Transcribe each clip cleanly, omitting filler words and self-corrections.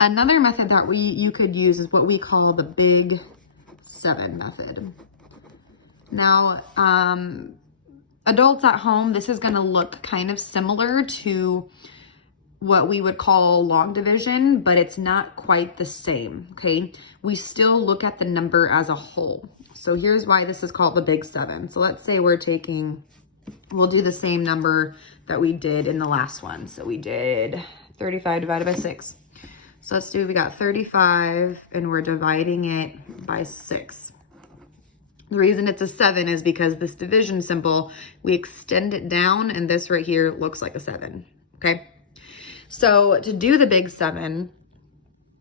Another method that you could use is what we call the Big 7 method. Now, adults at home, this is going to look kind of similar to what we would call long division, but it's not quite the same, okay? We still look at the number as a whole. So here's why this is called the Big 7. So let's say we'll do the same number that we did in the last one. So we did 35 divided by 6. So we got 35 and we're dividing it by 6. The reason it's a 7 is because this division symbol, we extend it down and this right here looks like a 7, okay? So to do the Big 7,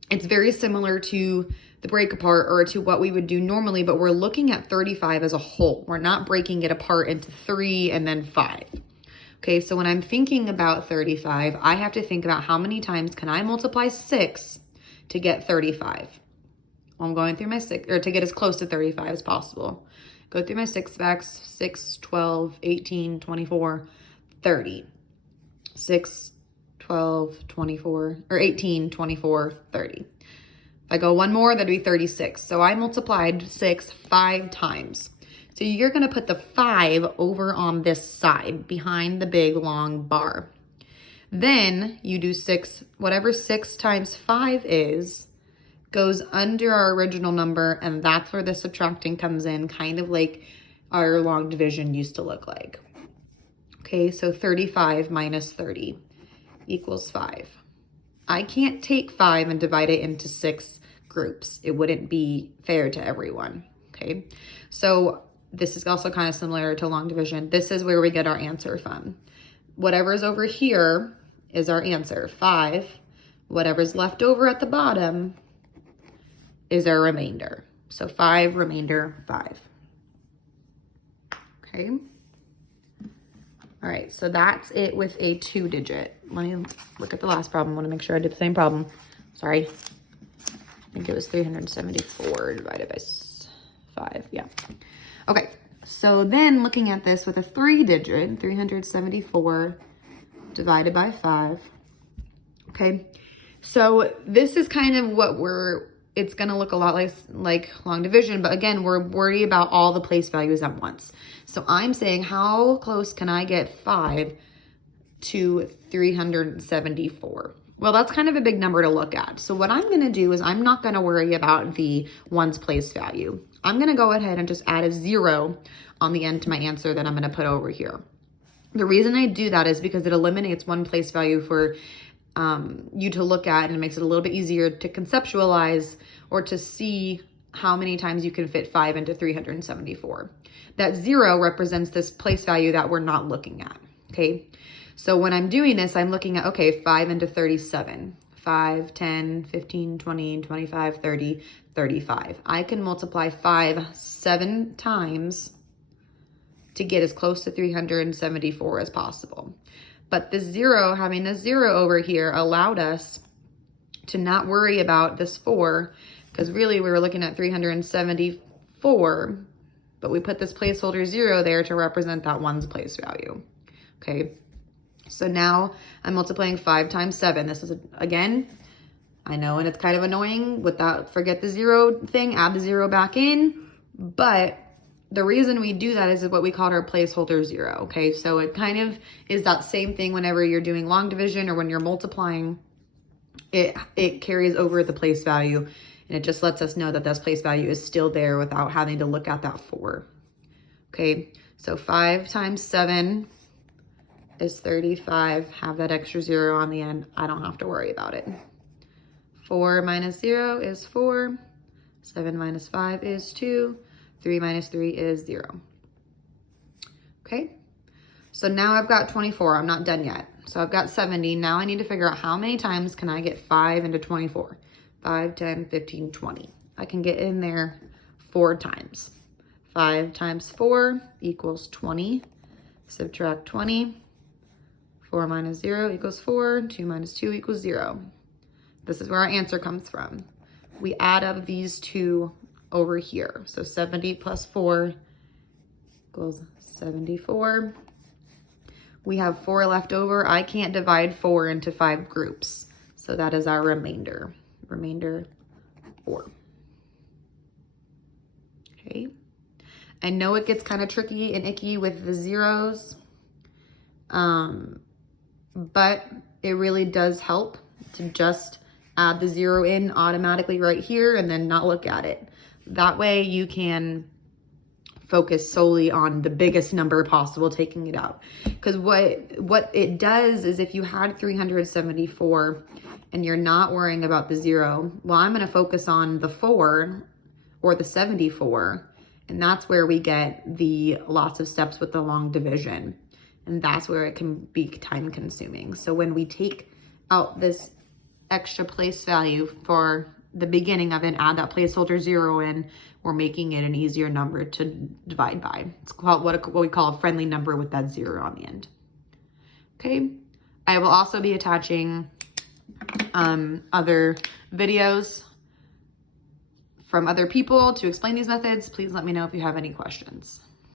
it's very similar to the break apart or to what we would do normally, but we're looking at 35 as a whole. We're not breaking it apart into 3 and then 5. Okay, so when I'm thinking about 35, I have to think about how many times can I multiply 6 to get 35. Well, I'm going through my 6, or to get as close to 35 as possible. Go through my 6 facts, 6, 12, 18, 24, 30. 6, 12, 24, or 18, 24, 30. If I go one more, that'd be 36. So I multiplied 6 5 times. So you're going to put the 5 over on this side behind the big long bar. Then you do 6, whatever 6 times 5 is, goes under our original number, and that's where the subtracting comes in, kind of like our long division used to look like. Okay, so 35 minus 30 equals 5. I can't take 5 and divide it into 6 groups. It wouldn't be fair to everyone, okay? So this is also kind of similar to long division. This is where we get our answer from. Whatever's over here is our answer, 5. Whatever's left over at the bottom is our remainder. So 5, remainder 5. Okay. All right, so that's it with a 2-digit. Let me look at the last problem. I want to make sure I did the same problem. Sorry. I think it was 374 divided by 5. Yeah. Okay, so then looking at this with a 3-digit, 374 divided by 5. Okay, so this is kind of what it's going to look a lot like long division, but again, we're worried about all the place values at once. So I'm saying, how close can I get 5 to 374? Well, that's kind of a big number to look at. So what I'm going to do is I'm not going to worry about the ones place value. I'm going to go ahead and just add a 0 on the end to my answer that I'm going to put over here. The reason I do that is because it eliminates one place value for you to look at, and it makes it a little bit easier to conceptualize or to see how many times you can fit 5 into 374. That 0 represents this place value that we're not looking at, okay? So when I'm doing this, I'm looking at, okay, 5 into 37. 5, 10, 15, 20, 25, 30, 35. I can multiply 5 7 times to get as close to 374 as possible. But the 0, having the 0 over here allowed us to not worry about this 4, because really we were looking at 374, but we put this placeholder 0 there to represent that one's place value. Okay, so now I'm multiplying 5 times 7. This is, again, I know, and it's kind of annoying forget the 0 thing, add the 0 back in, but the reason we do that is what we call our placeholder 0, okay? So it kind of is that same thing whenever you're doing long division or when you're multiplying, it carries over the place value, and it just lets us know that this place value is still there without having to look at that 4. Okay, so 5 times 7 is 35. Have that extra 0 on the end. I don't have to worry about it. 4 minus 0 is 4. 7 minus 5 is 2. 3 minus 3 is 0. Okay, so now I've got 24. I'm not done yet. So I've got 70. Now I need to figure out how many times can I get 5 into 24. 5, 10, 15, 20. I can get in there 4 times. 5 times 4 equals 20. Subtract 20. 4 minus 0 equals 4. 2 minus 2 equals 0. This is where our answer comes from. We add up these two over here. So 70 plus 4 equals 74. We have 4 left over. I can't divide 4 into 5 groups. So that is our remainder. remainder 4. Okay. I know it gets kind of tricky and icky with the zeros, but it really does help to just add the 0 in automatically right here and then not look at it. That way you can focus solely on the biggest number possible, taking it out. Because what it does is if you had 374 and you're not worrying about the 0, well, I'm going to focus on the 4 or the 74. And that's where we get the lots of steps with the long division. And that's where it can be time consuming. So when we take out this extra place value for the beginning of it, add that placeholder 0 in, we're making it an easier number to divide by. It's called what we call a friendly number with that 0 on the end. Okay, I will also be attaching other videos from other people to explain these methods. Please let me know if you have any questions.